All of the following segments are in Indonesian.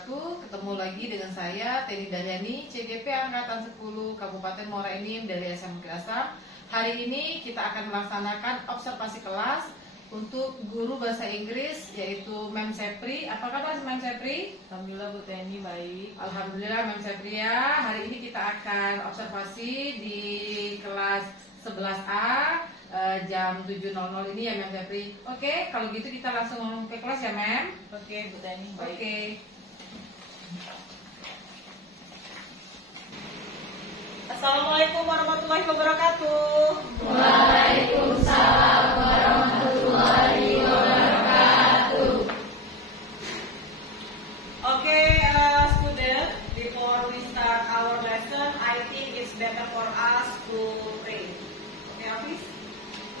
wabarakatuh. Ketemu lagi dengan saya Teni Daryani, CGP Angkatan 10 Kabupaten Muara Enim dari SMK Asam. Hari ini kita akan melaksanakan observasi kelas untuk guru bahasa Inggris yaitu Mem Sepri. Apa kabar Mem Sepri? Alhamdulillah Bu Teni baik. Alhamdulillah Mem Sepri ya. Hari ini kita akan observasi di kelas 11A jam 7.00 ini ya Mem Sepri. Oke, kalau gitu kita langsung ke kelas ya Mem. Oke Bu Teni baik. Oke. Assalamualaikum warahmatullahi wabarakatuh. Waalaikumsalam warahmatullahi wabarakatuh. Okay, student, before we start our lesson, I think it's better for us to pray. Okay, Hafiz?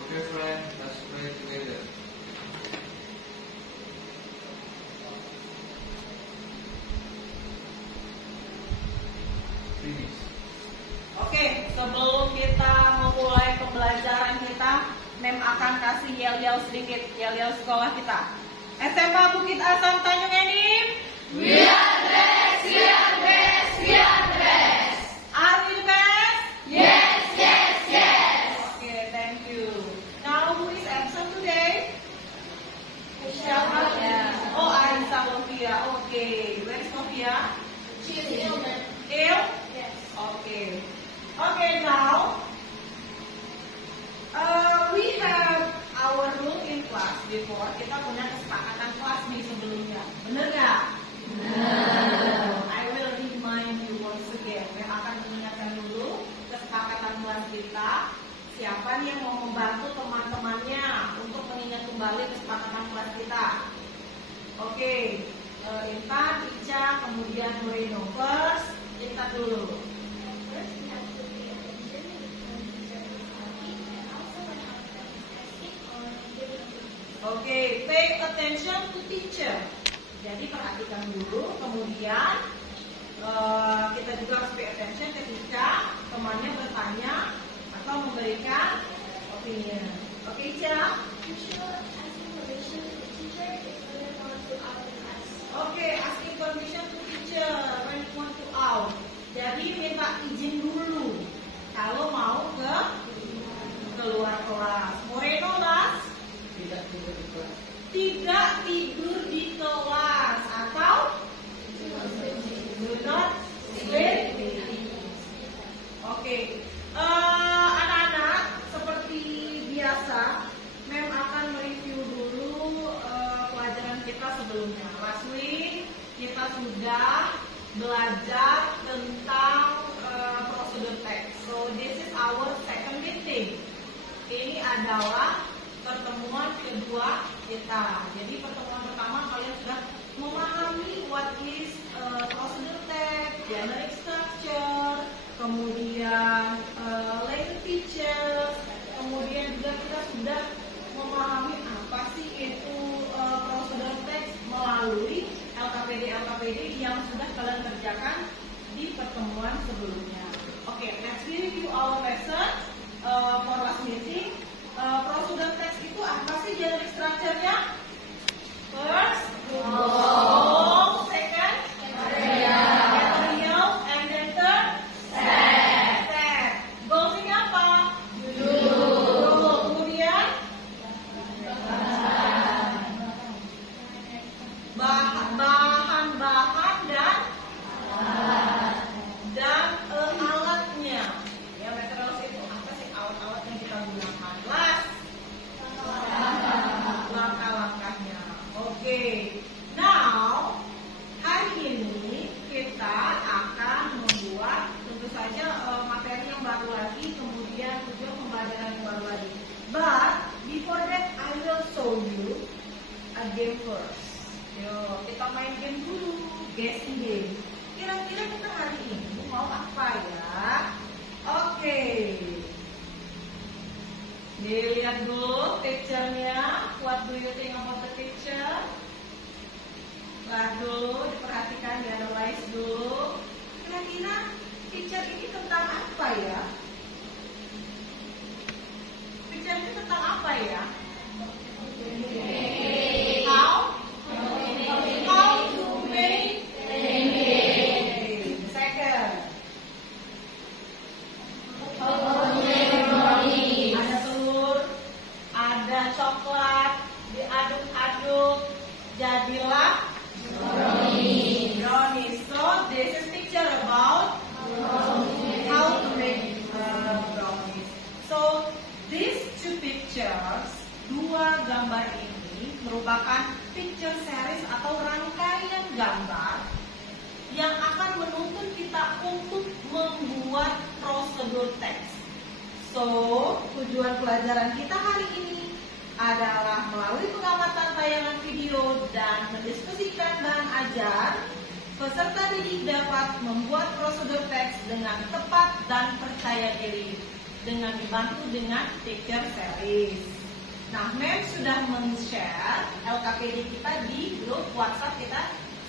Okay, friend, let's pray together. Finish. Oke, sebelum kita memulai pembelajaran kita, Mem akan kasih yel-yel sedikit, yel-yel sekolah kita. SMA Bukit Asam Tanjung Enim. We are best, we are best, we are best. Are we the best? Yes, yes, yes. Okay, thank you. Now who is absent today? Siapa? Oh, Aisyah Sofia. Okay, where is Sofia? She is ill. Ill? Yes. Okay. Okay, now we have our rule in class before. Kita punya kesepakatan kelas nih sebelumnya. Bener nggak? Bener. I will remind you once again. Yang akan mengingatkan dulu kesepakatan kelas kita. Siapa nih yang mau membantu teman-temannya untuk mengingat kembali kesepakatan kelas kita? Oke, Intan, Ica, kemudian Moreno. First, Intan dulu. First, we have to pay attention when teacher is talking, and also when our friend is asking or giving information. Oke, pay attention to teacher. Jadi perhatikan dulu, kemudian kita juga harus pay attention ketika temannya bertanya atau memberikan opinion. Oke, Ica? You should ask information to the teacher if you want to out in class. Oke, asking permission to teacher when you want to out. Jadi minta izin dulu kalau mau ke keluar kelas. Moreno, Las? Tidak tidur di kelas. Tidak tidur di kelas atau do not sleep. Oke, anak-anak seperti biasa, Mem akan mereview dulu pelajaran kita sebelumnya. Last week kita sudah belajar tentang prosedur teks. So this is our second meeting. Ini adalah pertemuan kedua kita. Jadi pertemuan pertama kalian sudah memahami what is prosedur teks, generic structure, kemudian latent features, kemudian juga kita sudah memahami apa sih itu prosedur teks melalui LKPD yang sudah kalian kerjakan di pertemuan sebelumnya. Oke, let's review our lesson for last meeting. Prosedur teks itu apa sih generic structure-nya? First, goal, second, material, and then third, step. Goals-nya apa? Dulu. Kemudian bahan-bahan dan alatnya. Ya, materials itu apa sih alat-alat yang kita gunakan? Last, langkah-langkahnya. Oke. Now, hari ini kita akan membuat tentu saja materi yang baru lagi, kemudian juga pembelajaran yang baru lagi. But before that, I will show you a game first. Yuk, kita main game dulu, guessing game. Kira-kira kita hari ini mau apa ya? Oke. Dilihat dulu picture-nya. What do you think about the picture? Lihat dulu, diperhatikan, dianalyze dulu. Kira-kira picture ini tentang apa ya? Picture ini tentang apa ya? How to make kedua gambar ini merupakan picture series atau rangkaian gambar yang akan menuntun kita untuk membuat prosedur teks. So, tujuan pelajaran kita hari ini adalah melalui pengamatan tayangan video dan mendiskusikan bahan ajar, peserta didik dapat membuat prosedur teks dengan tepat dan percaya diri dengan dibantu dengan picture series. Nah, Mem sudah men-share LKPD kita di grup WhatsApp kita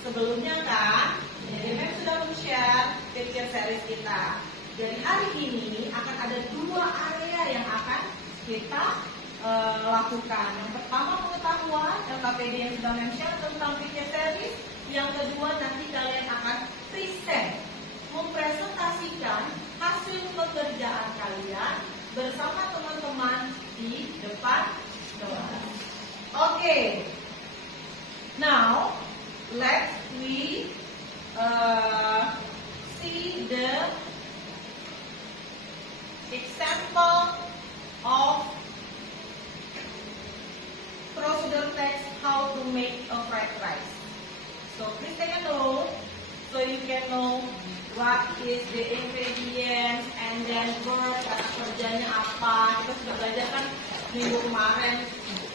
sebelumnya kan? Jadi Mem sudah men-share picture series kita. Jadi hari ini akan ada 2 area yang akan kita lakukan. Yang pertama pengetahuan LKPD yang sudah Mem share tentang picture series. Yang kedua nanti kalian akan present, mempresentasikan hasil pekerjaan kalian bersama teman-teman di depan kelas. Okay. Now, let's we see the example of procedure text how to make a fried rice. So please take a note so you can know what is the ingredients and then verb, kata kerjanya apa. Kita sudah belajar kan minggu kemarin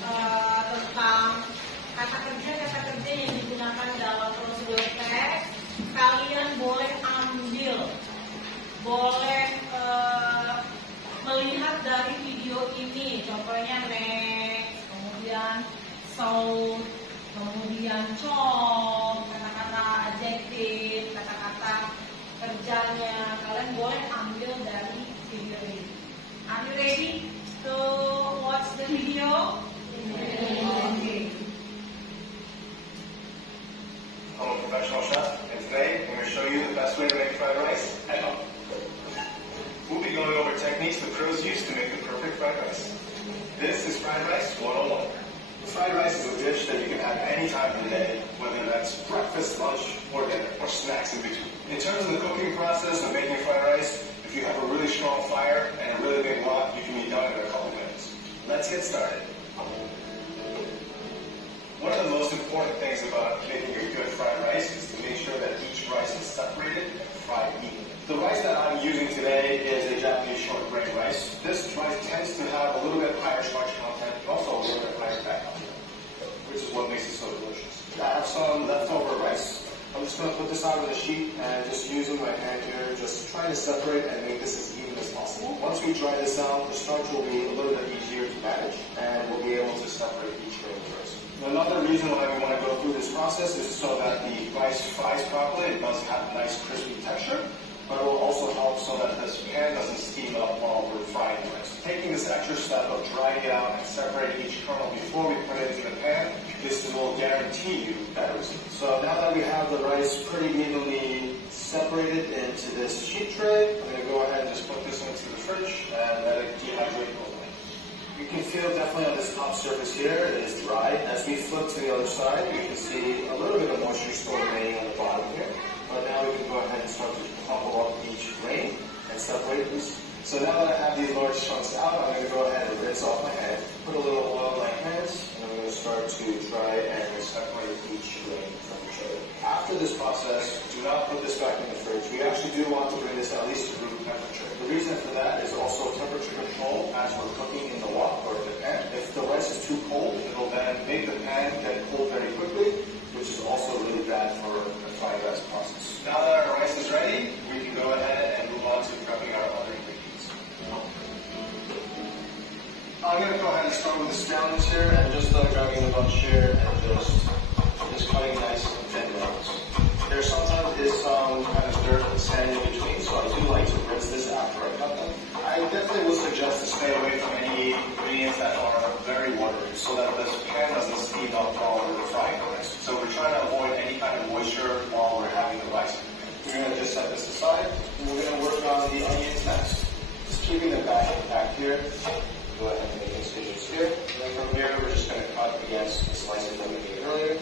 tentang kata kerja yang digunakan dalam prosedur teks. Kalian boleh ambil, boleh melihat dari video ini. Contohnya next, kemudian sold, kemudian job, kata-kata adjektif, kata-kata kerjanya. Kalian boleh ambil dari video ini. Are you ready to watch the video? Okay. I'm a professional chef, and today I'm going to show you the best way to make fried rice at home. We'll be going over techniques the pros use to make the perfect fried rice. This is Fried Rice 101. Fried rice is a dish that you can have any time of the day, whether that's breakfast, lunch, or dinner, or snacks in between. In terms of the cooking process of making fried rice, if you have a really strong fire and a really big wok, you can be done in a couple minutes. Let's get started. One of the most important things about making a good fried rice is to make sure that each rice is separated and fried evenly. The rice that I'm using today is a Japanese short grain rice. This rice tends to have a little bit higher starch content and also a little bit higher fat content, which is what makes it so delicious. I have some leftover rice. I'm just going to put this out on the sheet and just using my hand here, just trying to separate and make this as even as possible. Once we dry this out, the starch will be a little bit easier to manage and we'll be able to separate each grain of rice. Another reason why we want to go through this process is so that the rice fries properly. It does have a nice crispy texture, but it will also help so that this pan doesn't steam up while we're frying the rice. Taking this extra step of drying it out and separating each kernel before we put it into the pan, this will guarantee you better results. So now that we have the rice pretty evenly separated into this sheet tray, I'm going to go ahead and just put this into the fridge and let it dehydrate overnight. You can feel definitely on this top surface here, it is dry. As we flip to the other side, you can see a little bit of moisture still remaining on the bottom here. But now we can go ahead and start to crumble up each grain and separate this. So now that I have these large chunks out, I'm going to go ahead and rinse off my hand, put a little oil in my hands, and I'm going to start to try and separate each grain from each other. After this process, do not put this back in the fridge. We actually do want to bring this at least to room temperature. The reason for that is also temperature control as we're cooking in the wok or in the pan. If the rice is too cold, it'll then make the pan get cold very quickly, which is also really bad for the fried rice process. Now that our rice is ready, we can go ahead and move on to prepping our other ingredients. I'm going to go ahead and start with the scallions here and just grabbing the bunch here and just cutting nice and thin rounds. There sometimes is some kind of dirt and sand in between, so I do like to rinse this after I cut them. I definitely would suggest to stay away from any ingredients that are very watery so that this pan doesn't steam up while we're frying the rice. So we're trying to avoid any kind of moisture while we're having the rice. We're going to just set this aside and we're going to work on the onions next. Just keeping them back here. Go ahead and make incisions here. And then from here we're just going to cut against the slices that we made earlier.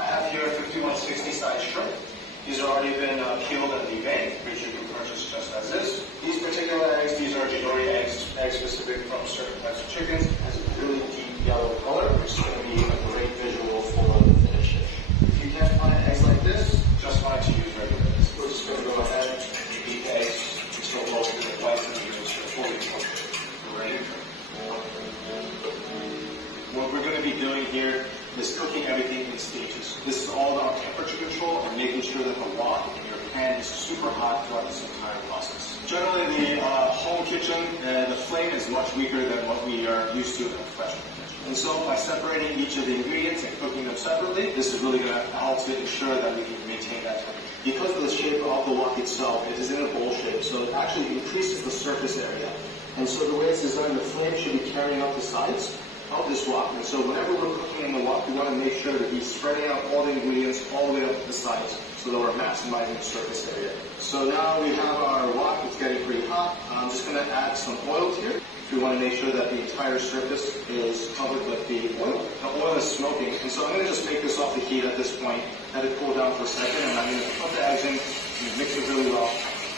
I have here a 5160 size shrimp. These have already been peeled and deveined, which you can purchase just as is. These particular eggs, these are Jidori eggs specific from certain types of chickens. here is cooking everything in stages. This is all about temperature control and making sure that the wok in your pan is super hot throughout this entire process. Generally, the home kitchen, the flame is much weaker than what we are used to in a professional kitchen. And so by separating each of the ingredients and cooking them separately, this is really going to help to ensure that we can maintain that temperature. Because of the shape of the wok itself, it is in a bowl shape, so it actually increases the surface area. And so the way it's designed, the flame should be carrying up the sides of this wok. And so whenever we're cooking in the wok, we want to make sure that we're spreading out all the ingredients all the way up the sides so that we're maximizing the surface area. So now we have our wok, it's getting pretty hot. I'm just going to add some oil here. We want to make sure that the entire surface is covered with the oil. The oil is smoking, and so I'm going to just take this off the heat at this point, let it cool down for a second, and I'm going to put the eggs in and mix it really well.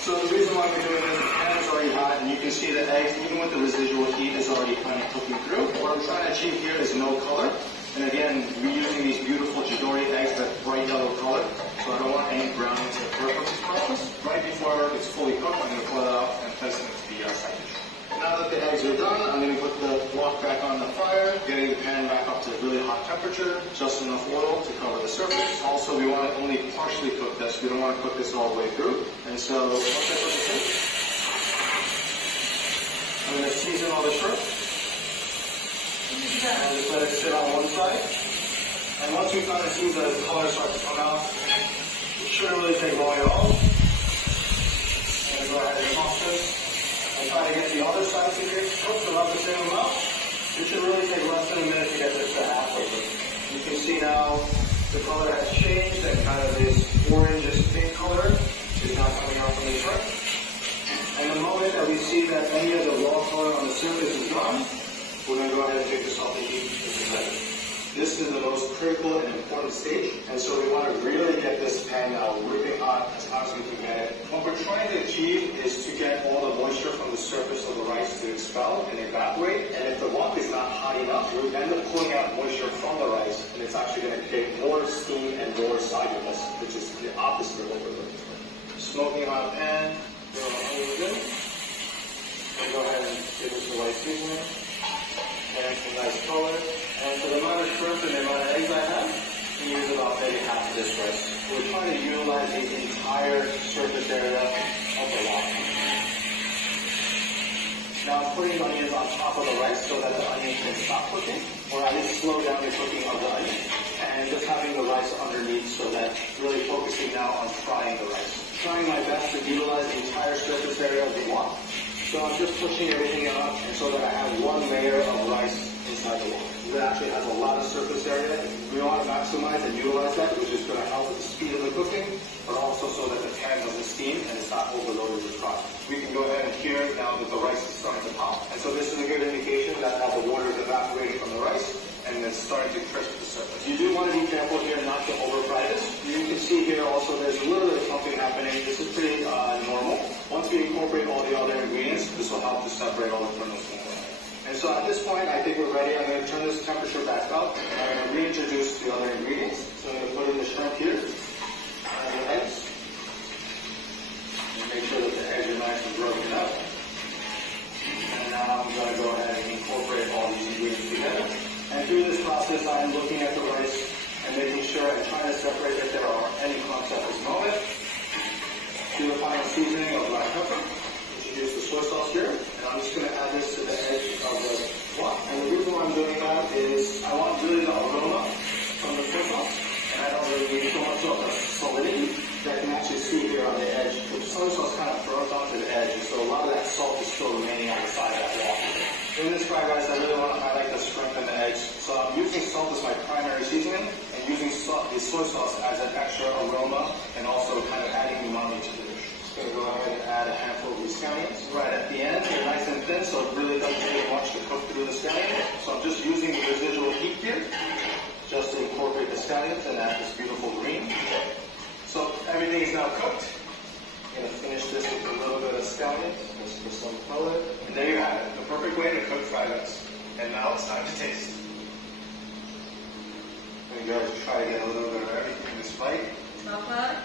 So the reason why we're doing this, the pan is already hot, and you can see the eggs, even with the residual heat, is already kind of cooking through. What I'm trying to achieve here is no color. And again, we're using these beautiful Chidori eggs, that bright yellow color, so I don't want any browning to occur from this process. Right before it's fully cooked, I'm going to pull it out and place it into the side dish. Now that the eggs are done, I'm going to put the wok back on the fire, getting the pan back up to really hot temperature, just enough oil to cover the surface. Also, we want to only partially cook this. We don't want to cook this all the way through. And so, once I put this in, I'm going to season all the shrimp. And just let it sit on one side. And once we kind of see the color start to come out, it shouldn't really take long at all. I'm going to go ahead and toss this. I'm trying to get the other side to get cooked about the same amount. It should really take less than a minute to get this to halfway cooked. You can see now the color has changed and kind of this orangish pink color is now coming out from the shrimp. And the moment that we see that any of the raw color on the surface is gone, we're going to go ahead and take this off the heat in a second. This is the most critical and important stage, and so we want to really get this pan now ripping hot as hot as we can get it. What we're trying to achieve is to get all the moisture from the surface of the rice to expel and evaporate, and if the wok is not hot enough, we end up pulling out moisture from the rice, and it's actually going to create more steam and more solidness, which is the opposite of what we're looking for. Smoking hot pan, throw it over good. We'll go ahead and give this a light seasoning. And some nice color. And for the amount of shrimp and the amount of eggs I have, we use about maybe half of this rice. We're trying to utilize the entire surface area of the wok. Now I'm putting onions on top of the rice so that the onion can stop cooking, or at least slow down the cooking of the onion. And just having the rice underneath so that really focusing now on frying the rice. Trying my best to utilize the entire surface area of the wok. So I'm just pushing everything up and so that I have one layer of rice inside the wok. It actually has a lot of surface area. We want to maximize and utilize that, which is going to help with the speed of the cooking, but also so that the pan doesn't steam and it's not overloaded with product. We can go ahead and hear now that the rice is starting to pop. And so this is a good indication that now the water is evaporating from the rice and it's starting to crisp the surface. You do want to be careful here not to over fry this. You can see here also there's a little bit of pumping happening. This is pretty normal. Once we incorporate all the other ingredients, this will help to separate all the kernels from the rice. And so at this point, I think we're ready. I'm going to turn this temperature back up. And I'm going to reintroduce the other ingredients. So I'm going to put in the shrimp here and the eggs. And make sure that the eggs are nice and broken up. And now I'm going to go ahead and incorporate all these ingredients together. And through this process, I'm looking at the rice and making sure and trying to separate if there are any clumps at this moment. Do the final seasoning of black pepper. Use the soy sauce here, and I'm just going to add this to the edge of the wok. And the reason why I'm doing that is I want really the aroma from the soy sauce, and I don't really need so much of the solidity that I can actually see here on the edge. The soy sauce kind of burns onto the edge, and so a lot of that salt is still remaining on the side of that wok. In this fried rice, I really want to highlight the shrimp and the eggs. So I'm using salt as my primary seasoning, and using the soy sauce as an extra aroma, and also kind of adding umami to the dish. Going to go ahead and add a handful of the scallions right at the end. They're nice and thin, so it really doesn't take much to cook through the scallion. So I'm just using the residual heat here just to incorporate the scallions and add this beautiful green. So everything is now cooked. I'm going to finish this with a little bit of scallions just for some color. And there you have it, the perfect way to cook fried rice. And now it's time to taste. I'm going to go try to get a little bit of everything in this bite. Lapar.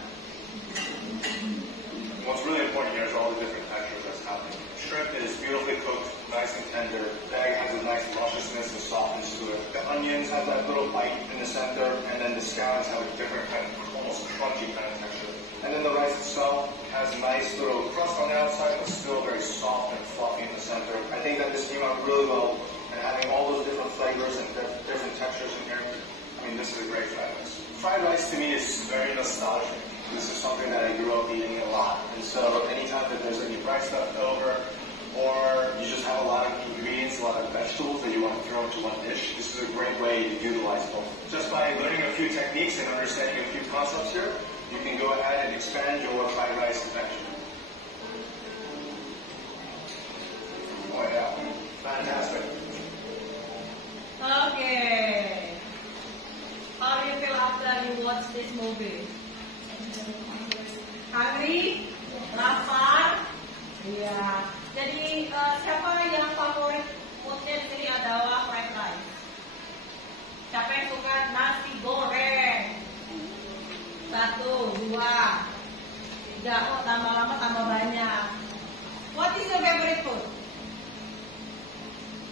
What's really important here is all the different textures that's happening. Shrimp is beautifully cooked, nice and tender. The egg has a nice nice lusciousness and softness to it. The onions have that little bite in the center, and then the scallions have a different kind of almost crunchy kind of texture. And then the rice itself has a nice little crust on the outside, but still very soft and fluffy in the center. I think that this came out really well, and having all those different flavors and different textures in here, I mean, this is a great fried rice. Fried rice to me is very nostalgic. This is something that I grew up eating a lot, and so anytime that there's any rice left over, or you just have a lot of ingredients, a lot of vegetables that you want to throw into one dish, this is a great way to utilize both. Just by learning a few techniques and understanding a few concepts here, you can go ahead and expand your fried rice effectively. Oh yeah, fantastic. Okay. How do you feel after you watch this movie? Hungry? Lapar? Iya. Jadi siapa yang favorit foodnya di sini adalah fried rice? Siapa yang suka nasi goreng? 1, 2, 3. Oh, tambah lama tambah banyak. What is your favorite food?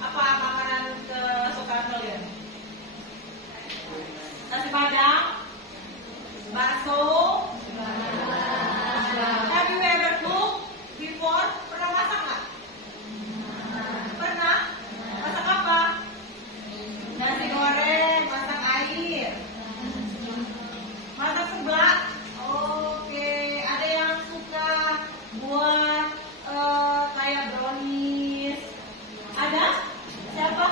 Apa makanan kesukaan kalian? Nasi padang? Bakso? Have you ever cooked before? Pernah masak nggak? Pernah? Masak apa? Nasi goreng, masak air. Masak seblak? Oke. Ada yang suka buat kayak brownies? Ada? Siapa?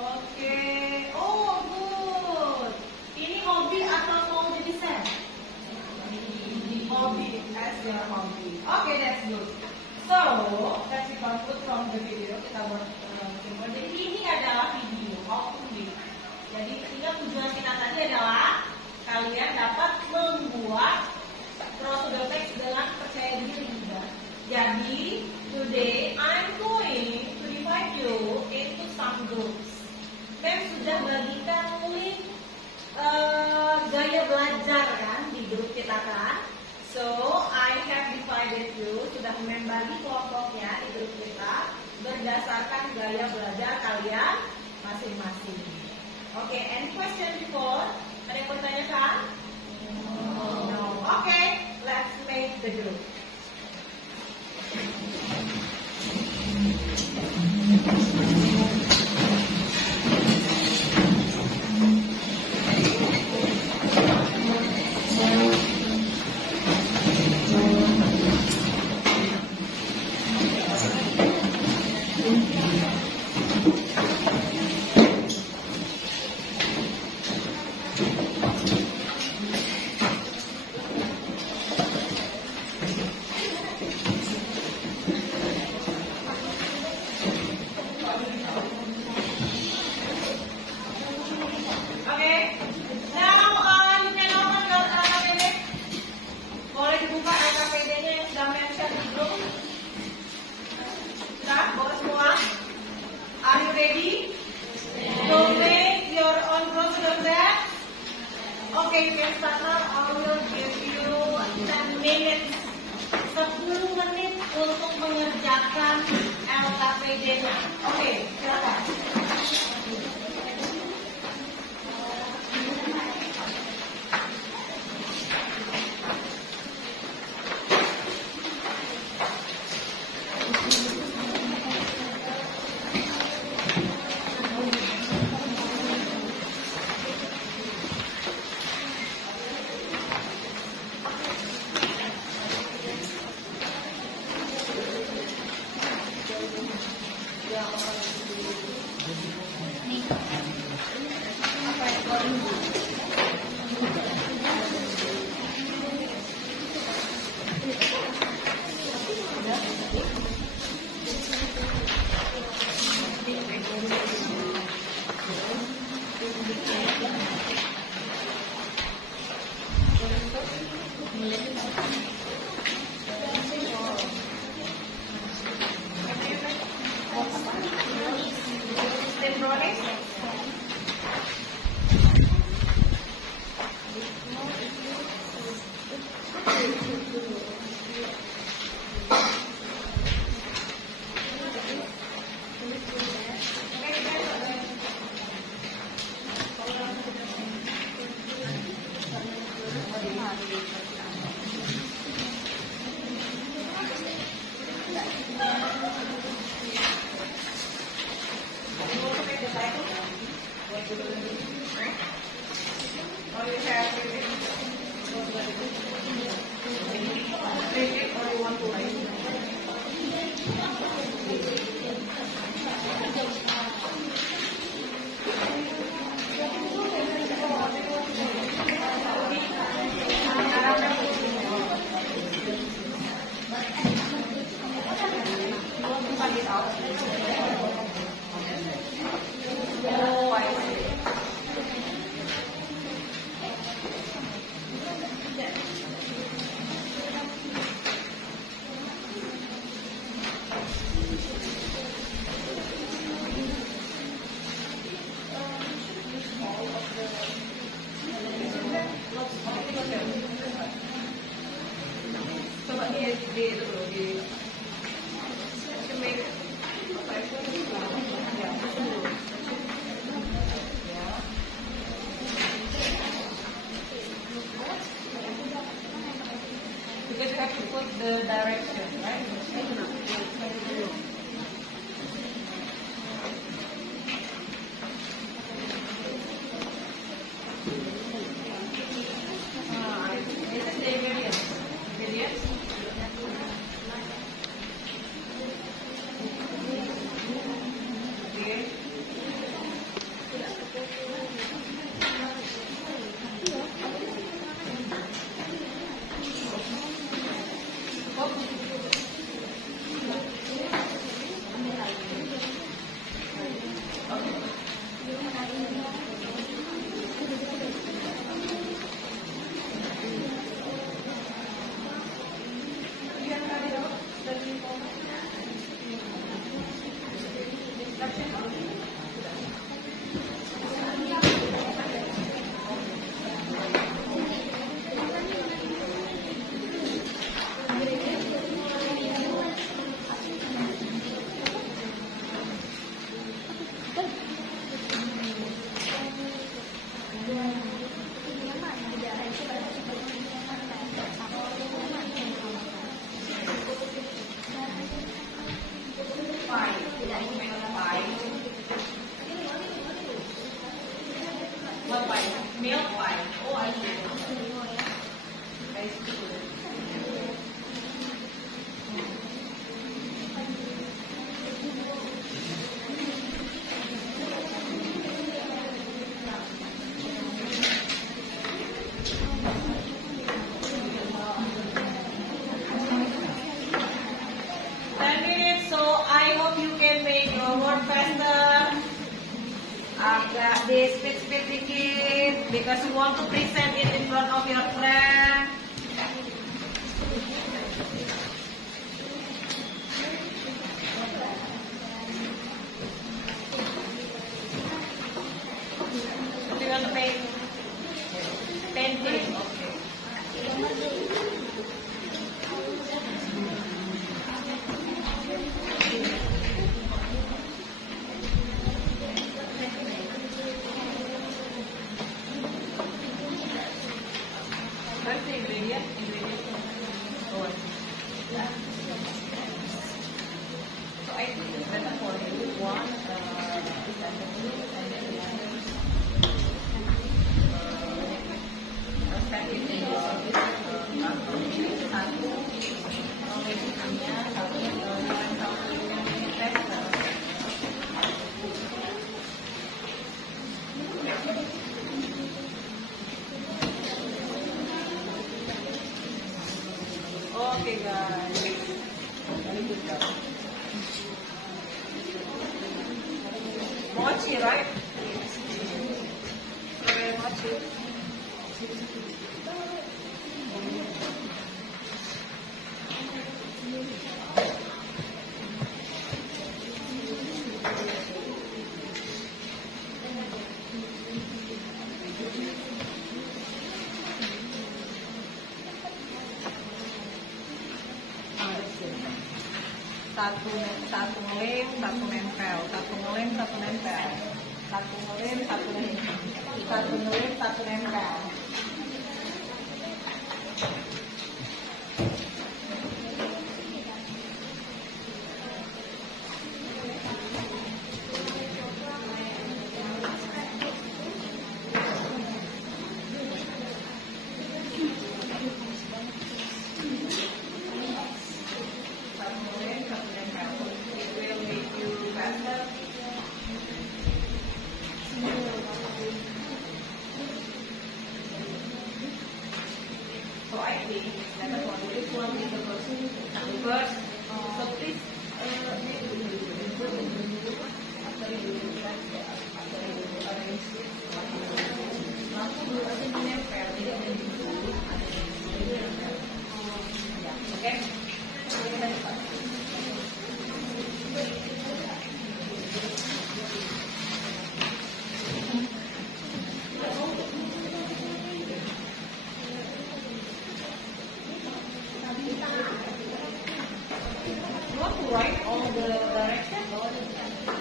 Oke. Oh, good. Ini hobi atau mau jadi chef? Hobby, as your hobby. Okay, that's good. So, let's conclude from the video. Kita buat simpel. Jadi ini adalah video how to make. Jadi ingat tujuan kita tadi adalah kalian dapat membuat prosedur teks dengan percaya diri juga. Jadi today I'm going to divide you into some groups. Mem sudah bagikan link gaya belajar kan di grup kita kan. So, I have divided you, sudah membagi kelompoknya di grup kita berdasarkan gaya belajar kalian masing-masing. Oke, any question before? Ada yang bertanyakan? No. Oke, let's make the group. Okay, you can start now. I will give you 10 minutes. 10 menit untuk mengerjakan LKPD-nya. Oke, silakan. Brownies? What pie? Milk pie. Oh, I see. I see. So I hope you can make your work faster. Agak di speed dikit because you want to present it in front of your friend. Do you want to make painting? Okay. Where's the ingredient? Oh, yeah. So I think it's better for you. One, and then the other. Set it in Okay, guys. Very good job. Mochi, right? Strawberry mochi. Satu ngelem, satu nempel, satu ngelem, satu nempel, satu ngelem, satu nempel, satu ngelem, satu nempel. So I think that this one is the first. So please, after you do that, after you arrange it, langsung aja menempel, tidak menjulur, oke? You want to write all the directions?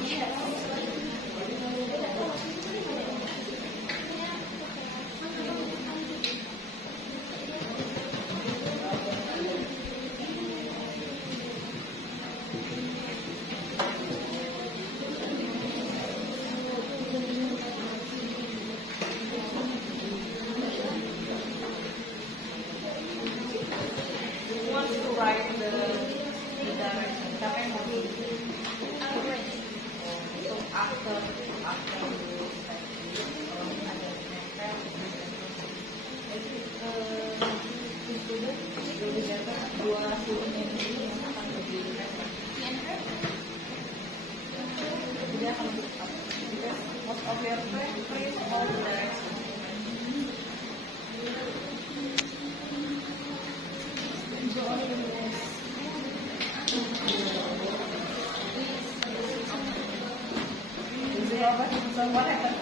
Yes. Who wants to write the direction? Siapa yang mau tulis? So after you ada nempel, dua suruhnya ini yang akan lebih nempel. Jadi akan lebih cepat. Because most of your friends print all the directions. So what happened?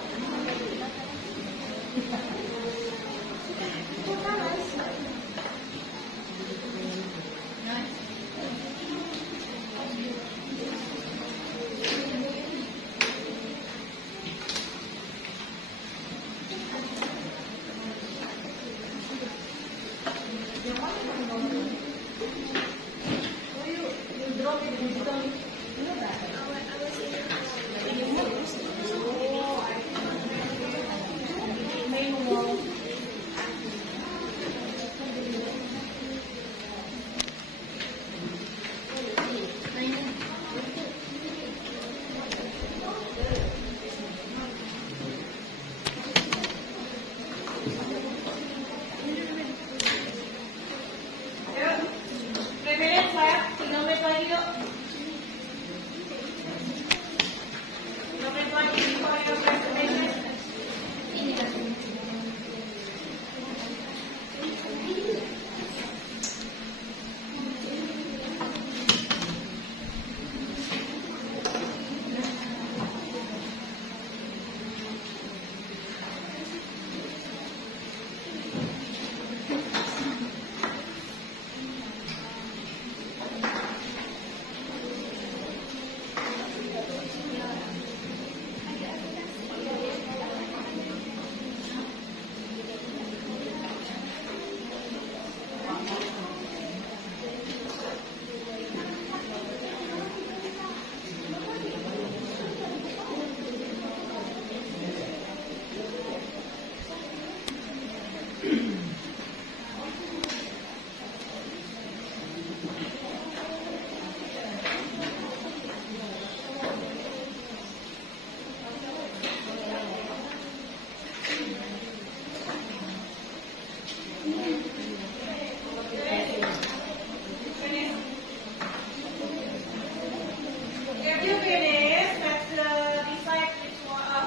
If you finish, let's decide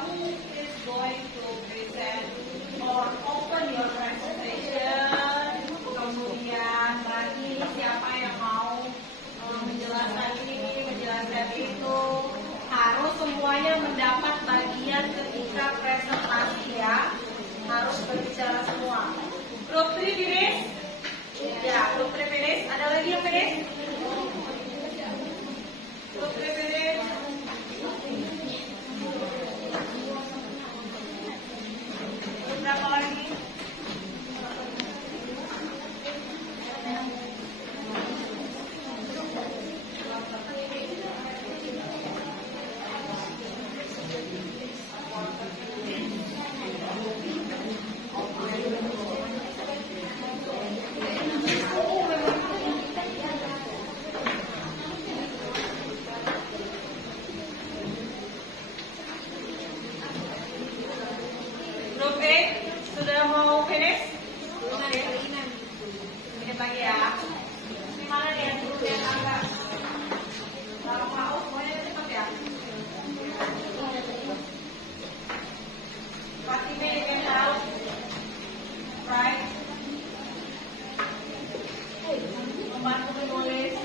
who is going to present or open your presentation. Kemudian lagi siapa yang mau menjelaskan ini, menjelaskan itu. Harus semuanya mendapat bagian ketika presentasi ya. Harus berbicara semua. Grup 3 finish? Ya, grup 3 finish. Ada lagi yang finish? Grup 3 finish? Grup berapa lagi? Grup A sudah mau finish? Oke. Sedikit lagi ya. Di mana nih yang grup yang agak lama? Oh, semuanya cepat ya. Fatime get out. Right. Membantu menulis.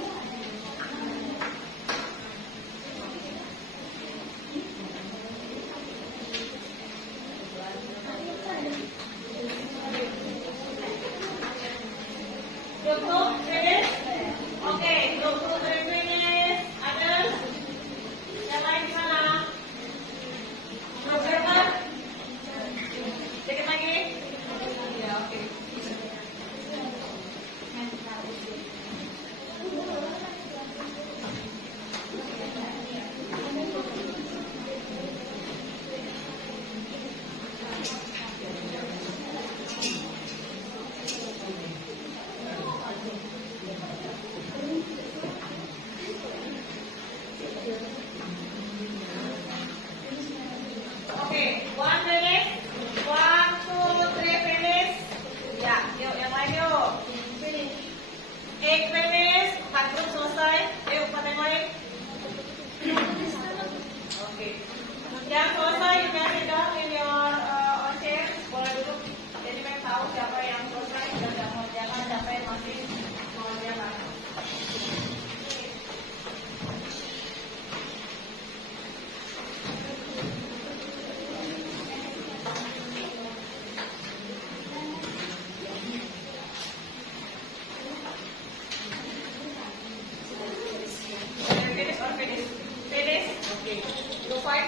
Okay. Go 5.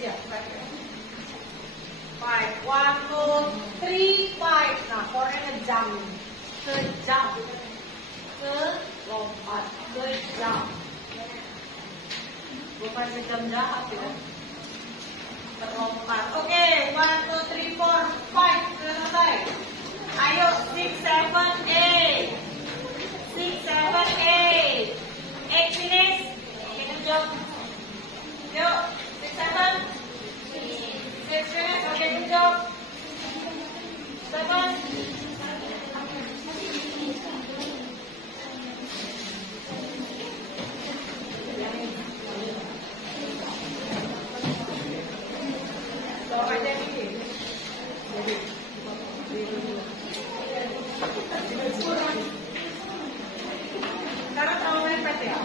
Yeah, 5. 5. 1, 2, 3, 5. Nah, 4-nya ngejam. Kejam. Kelompat. Kejam. Bukan kejam jahat ya. Terlompat. Oke, 1, 2, 3, 4, 5. Sudah selesai. Ayo, 6, 7, 8. 6, 7, 8. 8 finish. Oke, good job. Yuk, 6, 7. 6 finish. Oke, good job. 7. Bawa aja ini. Karena terlalu mepet ya.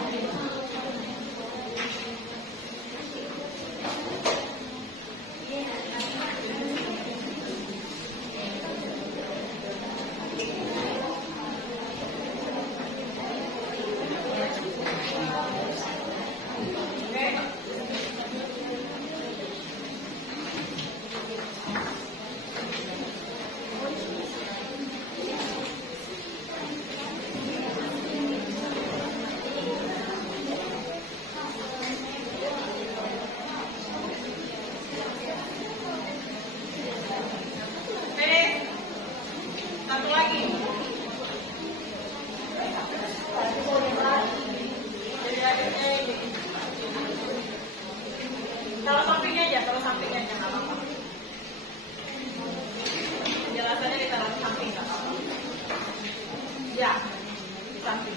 Satu lagi. Taruh sampingnya aja, taruh sampingnya aja, nggak apa-apa. Penjelasannya ditaruh samping, nggak apa-apa. Ya, di samping.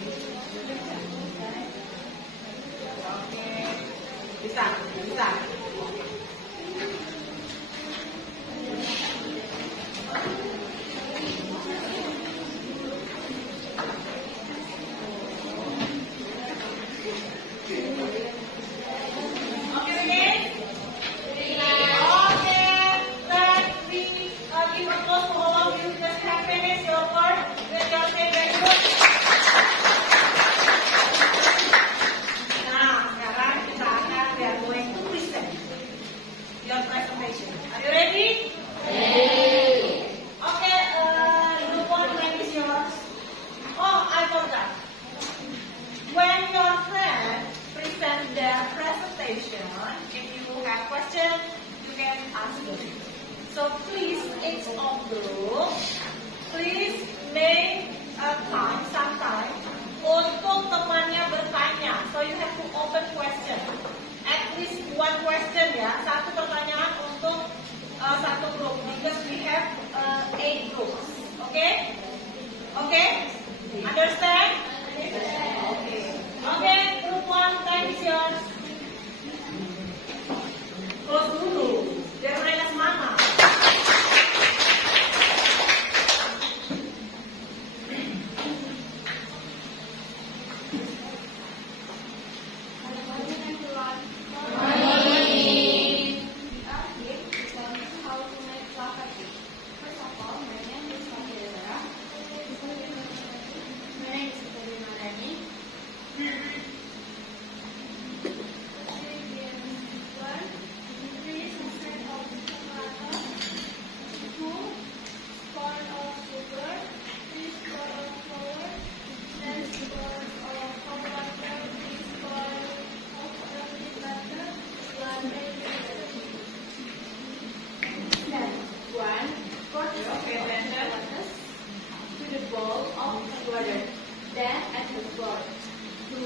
Oke, bisa, bisa. So please, each of you, please make a time, some time untuk temannya bertanya. So you have to open question. At least one question ya, satu pertanyaan untuk satu grup. Because we have 8 groups. Okay? Okay? Understand? Okay. Okay, group 1, time is yours. Close dulu, biar mereka semangat. Then add the flour. 2.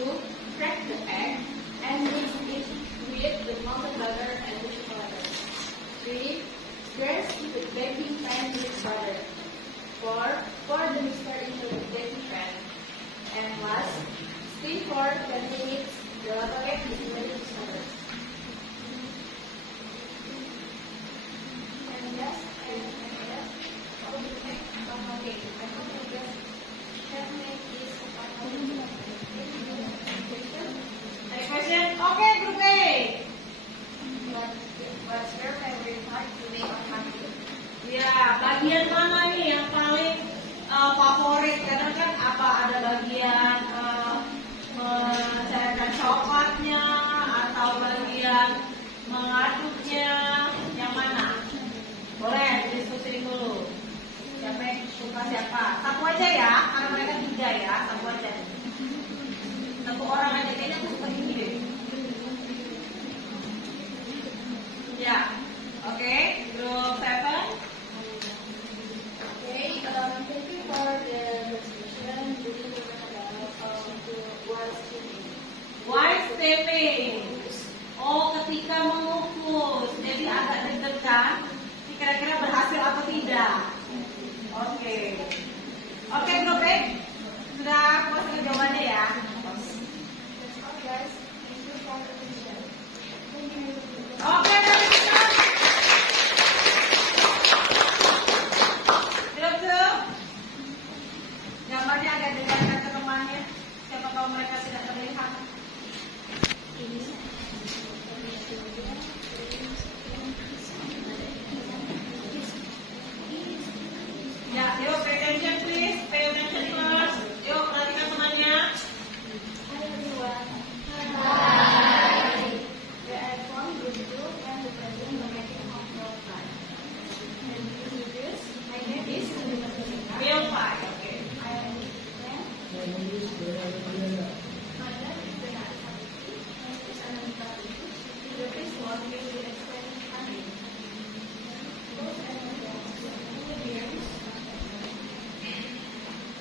Crack the egg and mix it with the melted butter and the chocolate. 3. Dress the baking pan with butter. 4. Pour the mixture into the baking pan. And last, steam for 10 minutes. The cake is ready to serve. And yes, okay. I hope you guys have made this. Next question. Okay, group A. What's your favorite part to make a cupcake? Ya, bagian mana nih yang paling favorit? Karena kan apa ada bagian mencairkan coklatnya atau bagian dan mengaduknya yang mana? Boleh diskusiin dulu. Siapa yang suka siapa? Satu aja ya, karena mereka 3 ya, satu aja. Satu orang aja, kayaknya aku suka ini deh. Ya, oke, grup 7. Okay, thank you for the presentation. We will learn about the wise keeping. Wise stepping. Oh, ketika mengukus. Jadi agak deg-degan. Kira-kira berhasil atau tidak? Oke. Oke, grup B. Sudah puas dengan jawabannya ya? That's all, guys. Thank you for the attention. Thank you. Oke, teman-teman. Grup 2. Gambarnya agak dekatkan ke temannya. Siapa tahu mereka tidak terlihat. Ya, yuk pay attention please. Pay attention class. Yuk, perhatikan temannya. Hi, everyone. We are from Group 2 and the present the making of Group 5. And to introduce, my name is Real 5. Oke. I am Ren. My name is Benari Sakti. My name is Ananta. In the first one, we will explain Ani. Both Ananta and Indians.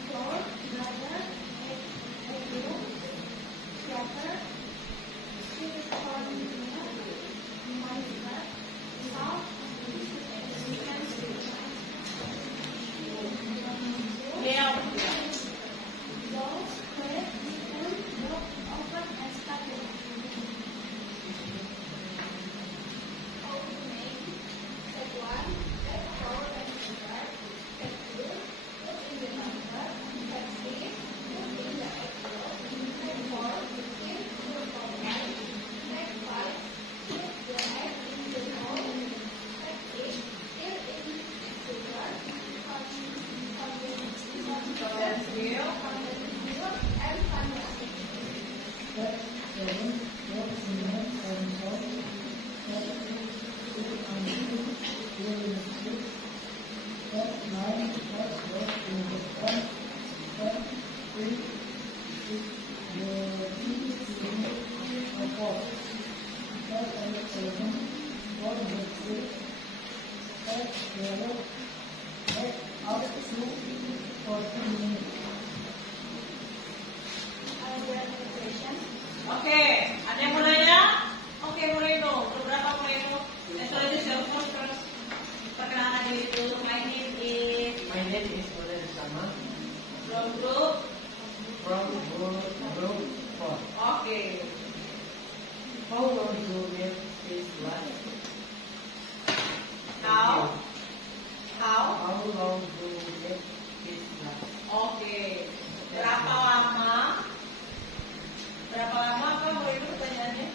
Floor, brother, egg room, theater, sweet corn, mice, salt, chicken stew. Real. Balls, bread, and milk, oven, and stuffing. How to make? Step 1. Add flour and sugar. Step 2. Put in the butter. Step 3. Put in the egg yolk. Step 4. Heat the oven. Step 5. Put the egg in the bowl. Step 6. Fill in sugar. That's real. And vanilla. Are there any questions? Oke, ada yang mau nanya? Oke, Moreno. Berapa Moreno? Soal itu self terus perkenalan diri dulu. My name is My name is Moreno Sama from group. from Group 4. Oke. How long do you make this last? How? How long do you make this last? Oke. Berapa lama? Berapa lama apa Moreno pertanyaannya?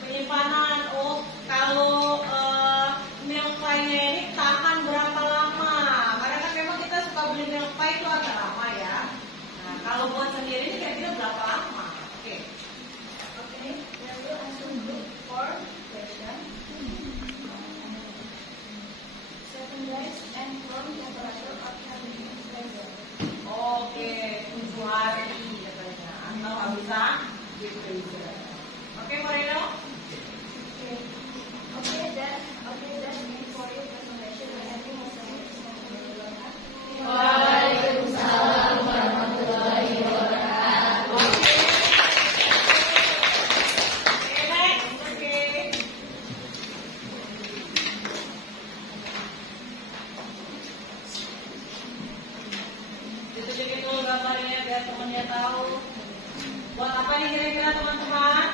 Penyimpanan. Oh, kalau milk pie-nya ini tahan berapa lama? Karena kan memang kita suka beli milk pie itu agak lama ya. Nah, kalau buat sendiri ini kira-kira berapa lama? Oke. Okay, then we'll answer group 4 question. 7 days and from temperature of freezer. Oke, 7 hari katanya. Atau habisan di freezer. Oke, Moreno? Okay, that's me for your presentation. I have been listening. Waalaikumsalam warahmatullahi wabarakatuh. Oke, next. Oke. Ditunjukin dulu gambarnya biar temennya tahu. Buat apa nih kira-kira teman-teman?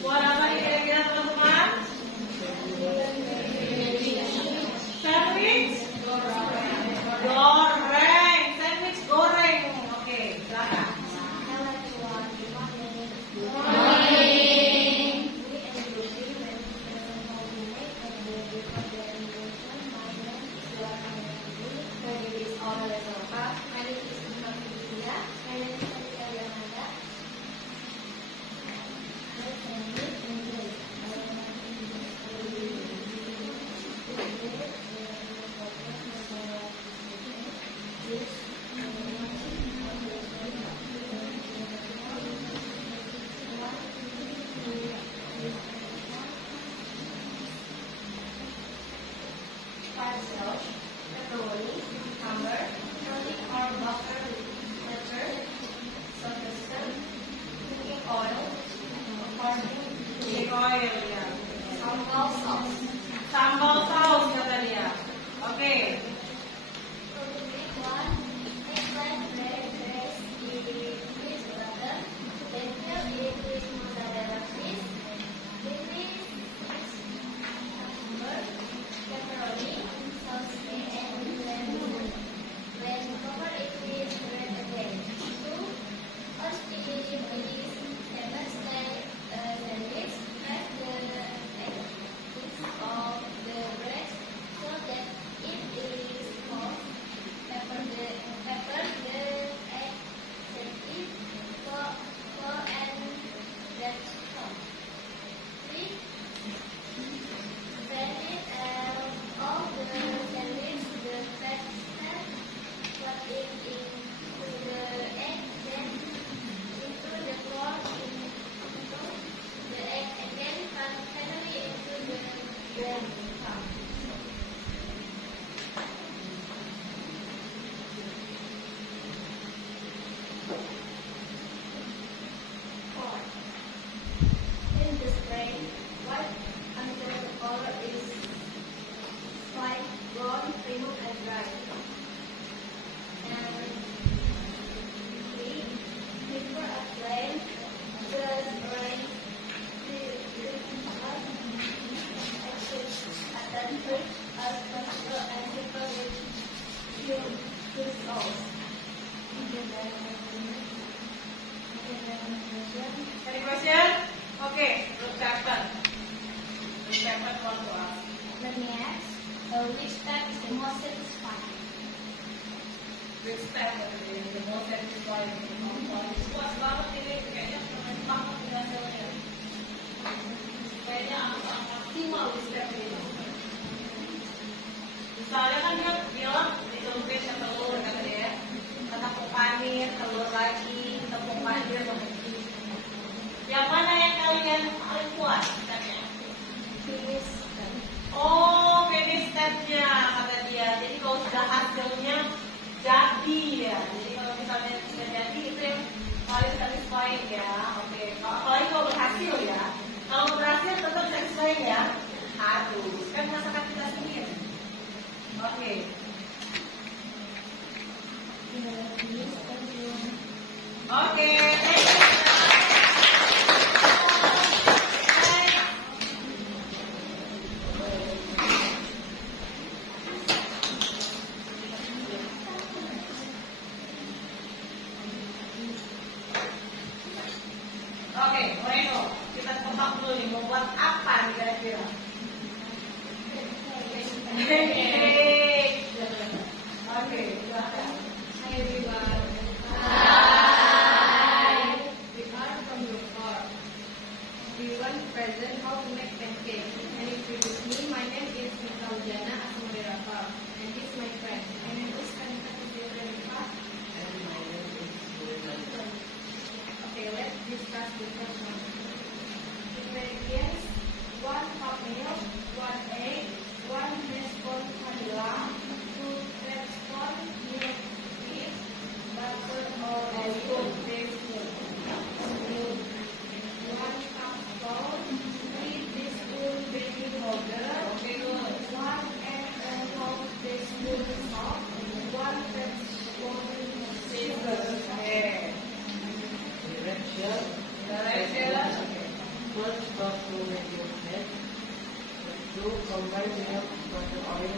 Buat apa nih kira-kira teman-teman? ya. Sambal sauce. Sambal saus kata dia. Oke. One, eggplant bread dressed in rich butter, then fill it with mozzarella cheese, lettuce, cucumber, pepperoni, sausage, and lemon. Then cover it with bread again. Two, on Spanish sandwich, press the edges of the bread so that it is soft. Pepper the egg, set it for and that soft. Three, spread it out of the sandwich, the fat spread, put it into the egg, then into the flour, into the egg again, finally into the bread crumb. Four. In the spray, wipe until the color is slight brown, remove and dry. And three, before applying, just rinse the then put as possible and people with pure sauce. Any question? Okay, look chapter. Look chapter one to us. Let me ask, which type is the most satisfying? Which step kata dia the most satisfying? Puas banget ini kayaknya keren banget ini hasilnya. Kayaknya akan maksimal di step ini. Misalnya kan dia bilang ditumpis ke telur kata dia, tepung panir, telur lagi, tepung panir, yang mana yang kalian paling puas? Finish. Oh, finish step-nya kata dia. Jadi kalau sudah hasilnya jadi ya. Jadi kalau misalnya sudah jadi itu yang paling satisfying ya. Oke. Apalagi kalau berhasil ya. Kalau berhasil tetap satisfying ya. Aduh, kan masakan kita sendiri. Oke. Oke. Oke, Moreno, kita tebak dulu nih, mau buat apa nih kira-kira? Oke, silahkan. Hi everyone. Hi. We are from your farm. We want to present how to make pancakes. And introduce me. My name is Nika Ujana Asmurirafa. And this is my friend. My name is Kanita Kudirenifa. And my name is Surya. Okay, let's discuss the first one. Ingredients: 1 cup milk, 1 egg, 1 teaspoon vanilla, 2 tablespoon milk yeast, butter or toothpaste milk, 1 cup salt, 3 teaspoon baking powder, 1 egg and 1 teaspoon salt, 1 tablespoon sugar. Direction. First stop to make your egg. 2. Combine milk, butter, oil,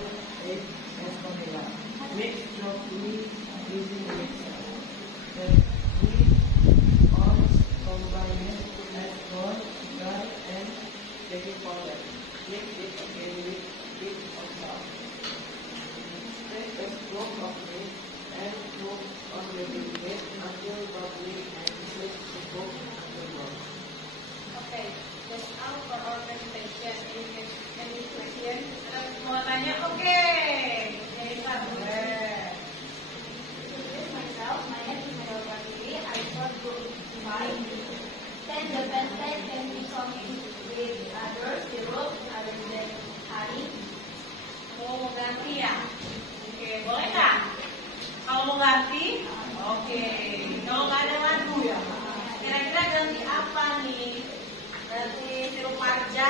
egg, and vanilla. Mix properly using mixer. Then 3. All combine it, add corn, dry, and baking powder. Mix it again with bit of salt. Spread a scoop of milk and cook on medium heat until bubbling and switch to cook until brown. Okay, that's all for our presentation. Any question? Mau tanya? Oke. Kita boleh. Introduce myself. My name is Meryl Pratili. I taught group 5. Then the pancake can be combined with other syrup other than honey. Mau ganti ya? Oke, boleh nggak? Kalau mau ganti? Oke. Kalau nggak ada madu ya? Kira-kira ganti apa nih? Ganti sirup marja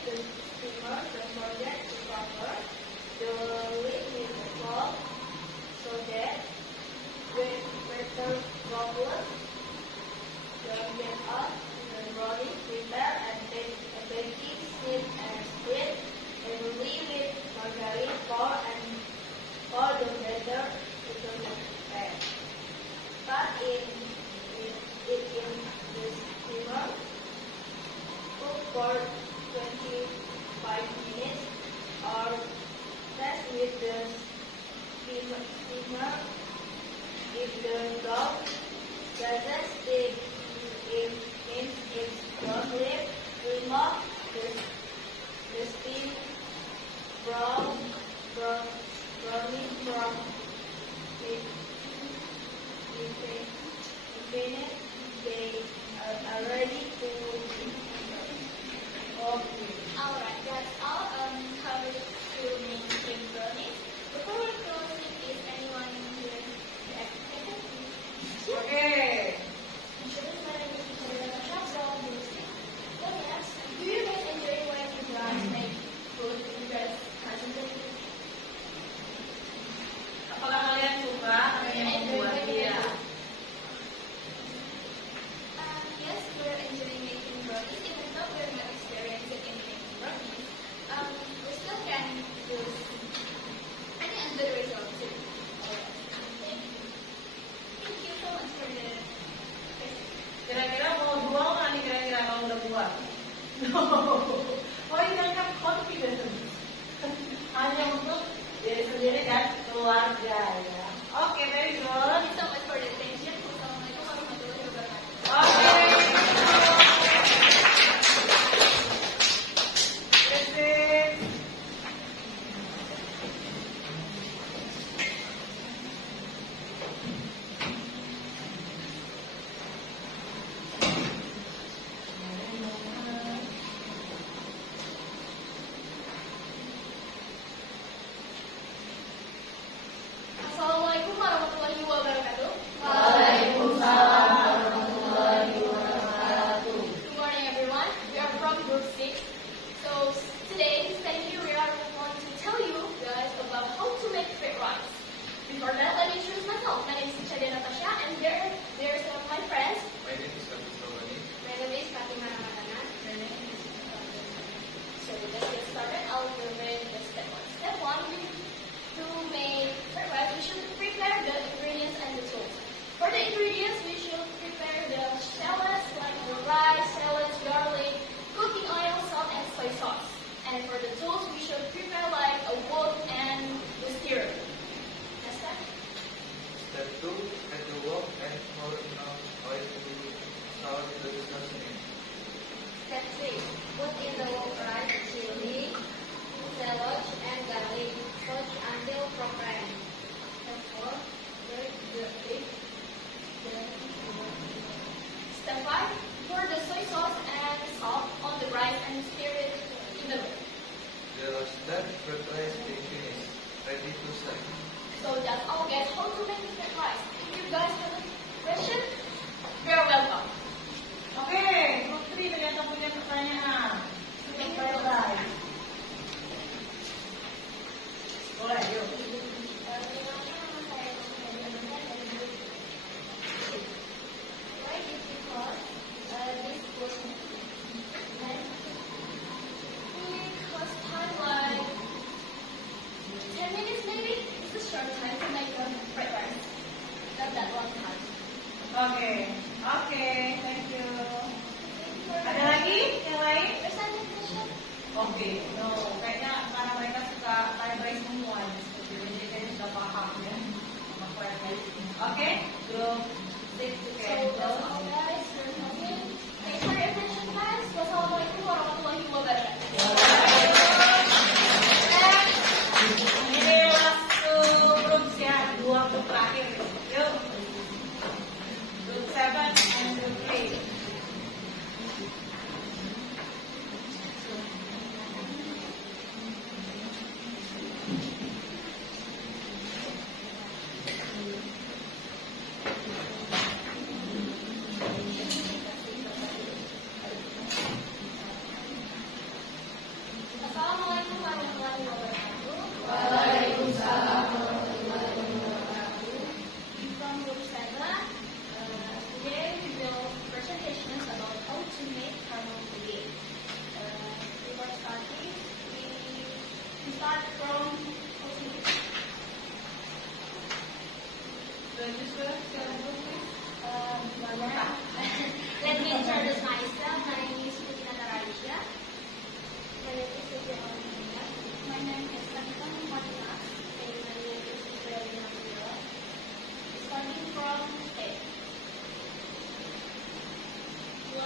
The steamer, the project to cover the lid with the cloth so that when water droplets get up, the body prepare and take a baking sheet and split and leave it margarine pour the batter into the pan. Put it in the steamer. Cook for 25 minutes or test with the steamer. If the dough doesn't stick, it means it's done with. Remove the steam browning from it. Minutes, they are ready to okay. Alright, that's all. How to make cake brownies. Before we proceed, is anyone here to explain? Oke. Introduce my name is Natasha from Music. Let me ask, do you guys enjoy when you guys make food? You guys concentrate? Apakah kalian suka yang membuat dia? Yes, we're enjoying making brownies, even though we're not experienced in making brownies. We still can use any other result too. Thank you so much for the Kira-kira mau jual nggak nih kira-kira kalau udah buat? No. Oh ini kan confidence. Hanya untuk diri sendiri dan keluarga ya. Oke, very good. Thank you so much for the attention. Wassalamualaikum warahmatullahi wabarakatuh. Oke. Basic. Assalamualaikum warahmatullahi wabarakatuh. Good morning, everyone. We are from Group 6. So today, thank you. We are going to tell you guys about how to make fried rice. Before that, let me introduce myself. My name is Chade Natasha, and there's some of my friends. My name is Agus Tawani. My name is Fatima Ramadana. My name is So let's get started. I'll read the step one. Step one, to make fried rice, we should prepare the ingredients and the tools. For the ingredients, we should prepare the shallots like the rice, shallots, garlic, cooking oil, salt, and soy sauce. And for the tools, we should prepare like a wok and the stirrer. Next step. Step 2. Add the wok and pour enough oil to sour the seasoning. Step 3. Put in the wok rice, chili, shallot, and garlic. Cook until proper. Step 4. Break the egg. Step 5. Pour the soy sauce and salt on the rice and stir it in the middle. The last step, fried rice is finished. Ready to serve. So that's all guys, how to make the fried rice. If you guys have a question, you're welcome. Oke, Putri ternyata punya pertanyaan. Untuk fried rice. Boleh, yuk. Why did you call this was because time like 10 minutes maybe? It's a short time to make a fried rice. Not that long time. Oke, thank you. Ada lagi yang lain? There's any question? Oke, no, kayaknya karena mereka suka fried rice semua, seperti ini kayaknya sudah paham ya sama fried rice. Oke, group 6 So together. that's all guys. There's no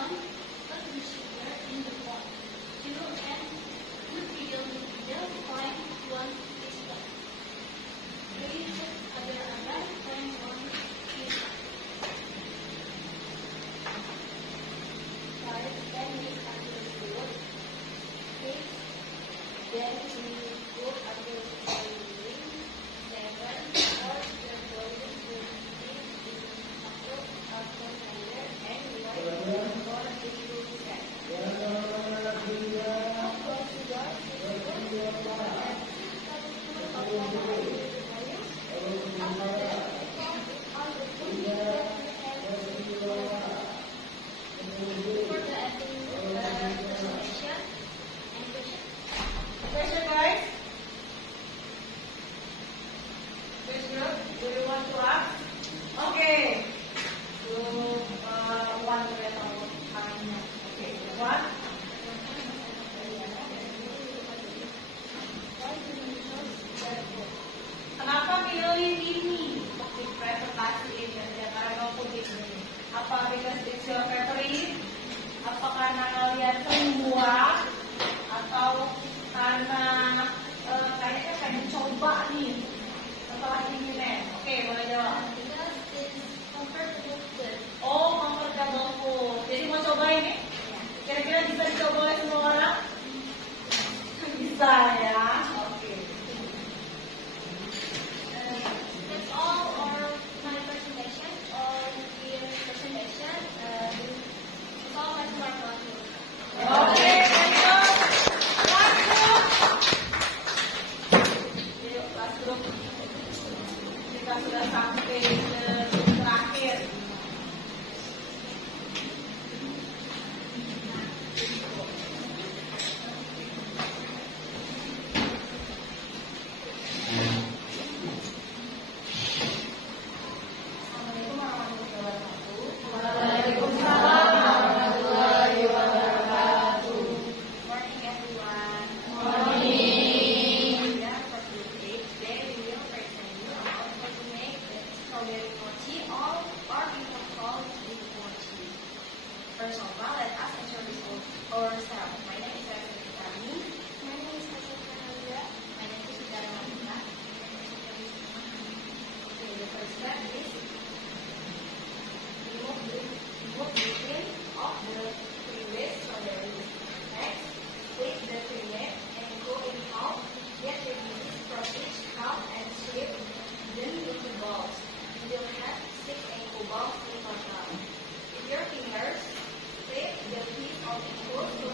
1. Put the sugar in the pot. 2. Add good middle fine 1 teaspoon. 3. Put agar-agar fine 1 teaspoon. 5. Then mix until smooth. 6. Then we cook until boiling. 7. Pour the boiling food in a container and boil for 50 seconds. Question, guys? Question? Do you want to ask? Okay. So, one red or okay, one. Kenapa pilih ini untuk di presentasi ini ya karena putih ini? Apa because it's your favorite? Apa karena kalian semua? Atau karena kayaknya pengen coba nih setelah ini nih? Oke, boleh jawab. Because it's comfortable food. Oh, comfortable food. Jadi mau coba ini? Kira-kira bisa dicoba oleh semua orang? Bisa ya. Oke. That's all or my presentation or your presentation. It's all my smart classroom. Oke, yuk classroom. Kita sudah sampai ke terakhir. Assalamualaikum warahmatullahi wabarakatuh. Waalaikumsalam warahmatullahi wabarakatuh. Morning, everyone. Morning. For today we will present you about how to make the strawberry mochi or we can call it mochi. First of all, let us introduce ourselves. My name is Raffi Kami. My name is Hassan Kananda. My name is Sudara Malika. Okay, the first step is remove the skin of the previous strawberry. Next, take the cream and go in half. Get the pieces from each half and shape them into balls. You will have 6 equal balls in total. With your fingers, flip the piece of equal to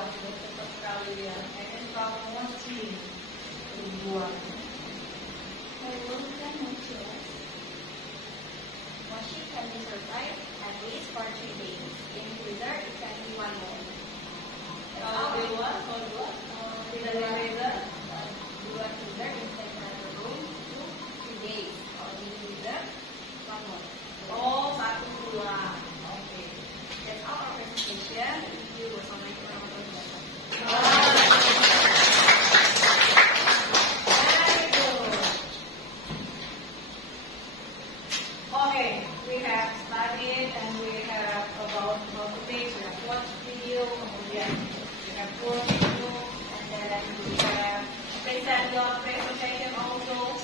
Wah, sudah cepat sekali ya. Pengen kamu mochi. Ribuan. Mochi can be survived at least for 3 days. In freezer, it can be 1 month. Kalau di luar, kalau di luar, tidak di freezer. Buat freezer, it can have a room 2-3 days. Or in freezer, 1 month. Oh, 1 bulan. Oke. That's all our presentation. Thank you. Wassalamualaikum warahmatullahi wabarakatuh. Very good. Okay, we have studied and we have about things. We have watched video, kemudian we have worked video, and then we have present your presentation also.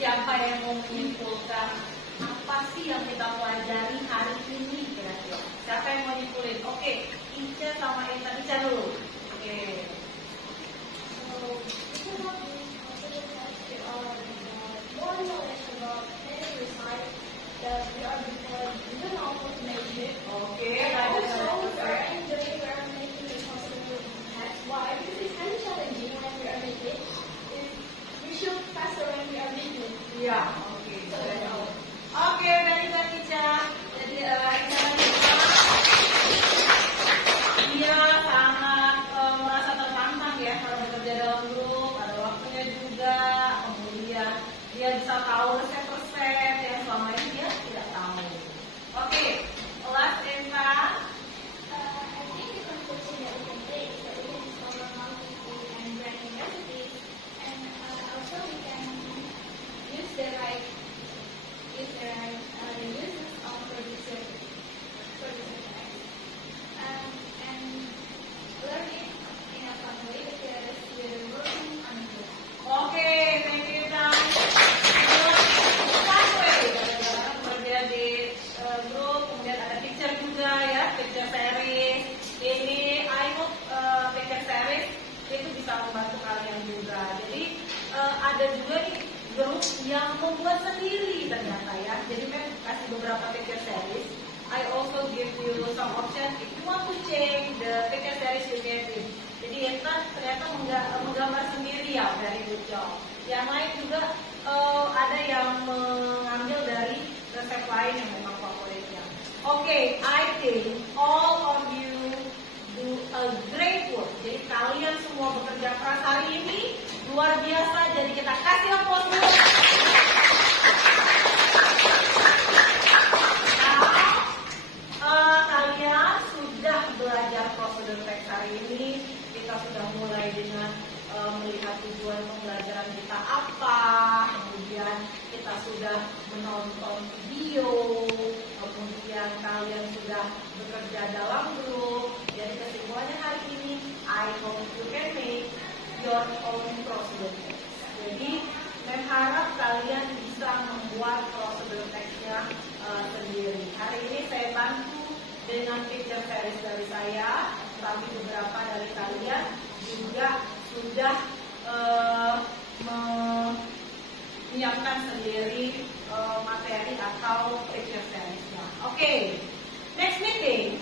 Siapa yang mau menyimpulkan apa sih yang kita pelajari hari ini kira-kira? Siapa yang mau nyimpulin? Oke, Ica sama Eta dulu. Oke. So, if you want to consider that there are more knowledge about any recite that we are given how to make it. Oke, Also, lanjut. we are enjoying, we are making the possible text. Why? Because it's kind of challenging when we are making it. We should faster when we are making it. Iya, oke. So, that's all. Oke, dari Kak Ica. Jadi Ica dia sangat merasa tertantang ya kalau bekerja dalam grup, ada waktunya juga, kemudian dia bisa tahu resep-resep yang selama ini dia tidak tahu. Oke, last Eva. I think you can consider that we can bake, that we can discover multiple and brand recipes, and also we can use the right uses of producer text, and learn it in a fun way because we're working on it. Oke, thank you Kak. Sampai kadang-kadang bekerja di grup, kemudian ada picture juga ya, picture series. Ini I hope picture series itu bisa membantu kalian juga. Jadi ada juga nih grup yang membuat sendiri ternyata ya. Jadi memang kasih beberapa picture series. I also give you some option if you want to change the picture series you get it. Jadi Eta ternyata menggambar sendiri ya, very good job. Yang lain juga ada yang mengambil dari resep lain yang memang favoritnya. Oke, I think all of you do a great work. Jadi kalian semua bekerja keras hari ini luar biasa. Jadi kita kasih applause dulu. Kalian sudah belajar prosedur teks hari ini. Kita sudah mulai dengan melihat tujuan pembelajaran kita apa, kemudian kita sudah menonton video, kemudian kalian sudah bekerja dalam grup. Jadi kesimpulannya hari ini, I hope you can make your own prosedur text. Jadi harap kalian bisa membuat prosedur teksnya sendiri. Hari ini saya bantu dengan picture series dari saya, tapi beberapa dari kalian juga sudah menyiapkan sendiri materi atau picture seriesnya. Oke, next meeting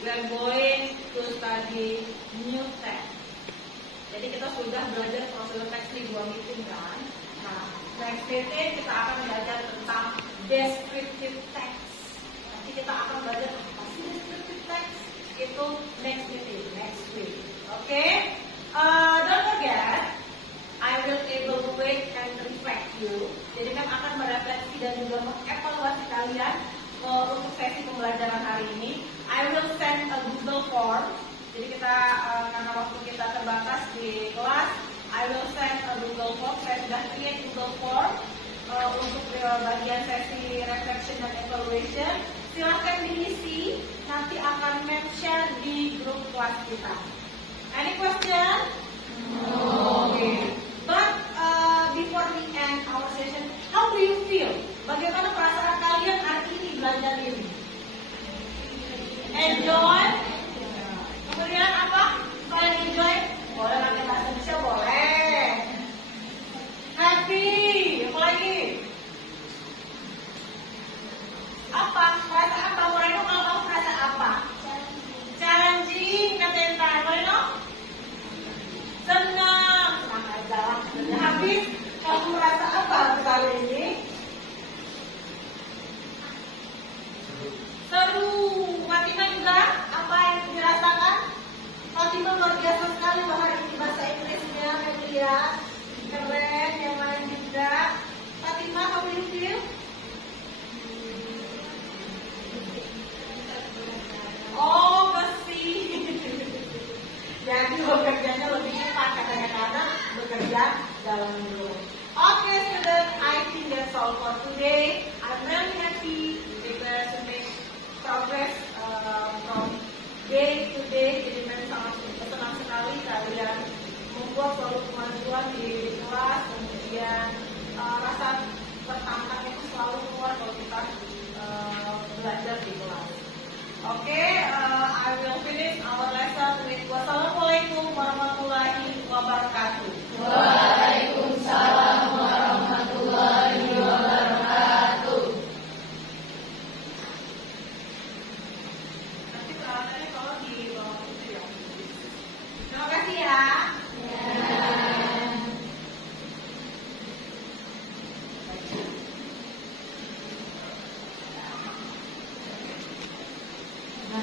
we are going to study new text. Jadi kita sudah belajar prosedur teks di 2 meeting kan. Nah, next meeting kita akan belajar tentang descriptive text. Nanti kita akan belajar apa sih descriptive text. Itu next meeting, next week. Oke? Don't forget, I will evaluate and reflect you. Jadi kan akan merefleksi dan juga mengevaluasi kalian untuk sesi pembelajaran hari ini. I will send a Google Form. Jadi kita karena waktu kita terbatas di kelas, I will send a Google Form. Saya sudah create Google Form untuk bagian sesi reflection dan evaluation. Silahkan diisi, nanti akan share di grup kelas kita. Any question? No. Okay. But before we end our session, how do you feel? Bagaimana perasaan kalian hari ini belajar ini? Enjoy? Kemudian apa? Kalian enjoy? Boleh pakai bahasa Indonesia? Boleh. Happy? Apa lagi? Apa? Perasaan apa? Moreno kalau kamu perasaan apa? Challenging, Katenta. hari ini? Seru. Fatima juga apa yang dirasakan? Fatima luar biasa sekali loh hari ini bahasa Inggrisnya, ya. Keren, yang lain juga. Fatima, how do you feel? Oh, bersih. Jadi bekerjanya lebih cepat katanya karena bekerja dalam gedung. Okay, student, I think that's all for today. I'm really happy because to make progress from day to day. Jadi memang sangat senang sekali kalian membuat suatu kemajuan di kelas, kemudian rasa tertantang itu selalu keluar kalau kita belajar di kelas. Okay, I will finish our lesson with wassalamualaikum warahmatullahi wabarakatuh. Waalaikumsalam warahmatullahi wabarakatuh. Nanti peralatannya kalau di bawah itu ya. Terima kasih ya. Nah,